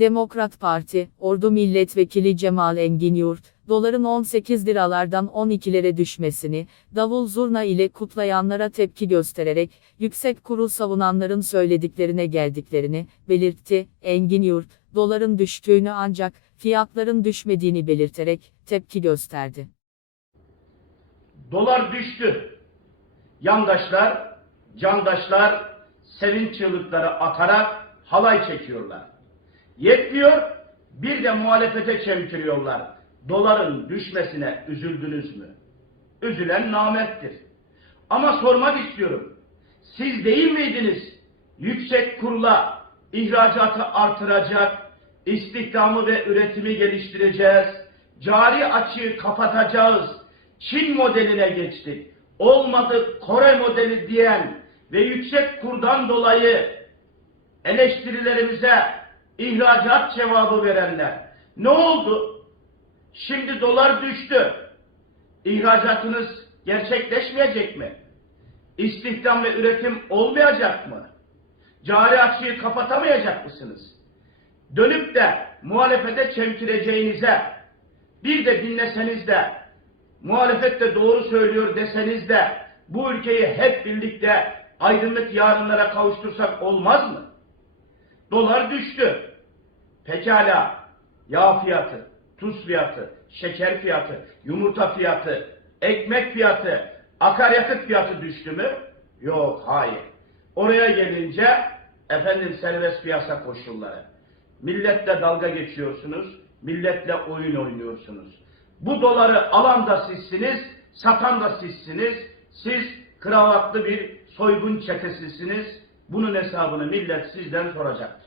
Demokrat Parti, Ordu Milletvekili Cemal Engin Yurt, doların 18 liralardan 12'lere düşmesini, davul zurna ile kutlayanlara tepki göstererek, yüksek kuru savunanların söylediklerine geldiklerini, belirtti. Engin Yurt, doların düştüğünü ancak, fiyatların düşmediğini belirterek, tepki gösterdi. Dolar düştü. Yandaşlar, candaşlar sevinç çığlıkları atarak halay çekiyorlar. Yetmiyor, bir de muhalefete çemkiriyorlar. Doların düşmesine üzüldünüz mü? Üzülen namettir. Ama sormak istiyorum. Siz değil miydiniz yüksek kurla ihracatı artıracak, istihdamı ve üretimi geliştireceğiz, cari açığı kapatacağız, Çin modeline geçtik, olmadı Kore modeli diyen ve yüksek kurdan dolayı eleştirilerimize ihracat cevabı verenler. Ne oldu? Şimdi dolar düştü. İhracatınız gerçekleşmeyecek mi? İstihdam ve üretim olmayacak mı? Cari açığı kapatamayacak mısınız? Dönüp de muhalefete çemkireceğinize bir de dinleseniz de muhalefet de doğru söylüyor deseniz de bu ülkeyi hep birlikte aydınlık yarınlara kavuştursak olmaz mı? Dolar düştü. Pekala yağ fiyatı, tuz fiyatı, şeker fiyatı, yumurta fiyatı, ekmek fiyatı, akaryakıt fiyatı düştü mü? Yok, hayır. Oraya gelince efendim serbest piyasa koşulları. Milletle dalga geçiyorsunuz, milletle oyun oynuyorsunuz. Bu doları alan da sizsiniz, satan da sizsiniz. Siz kravatlı bir soygun çetesisiniz. Bunun hesabını millet sizden soracak.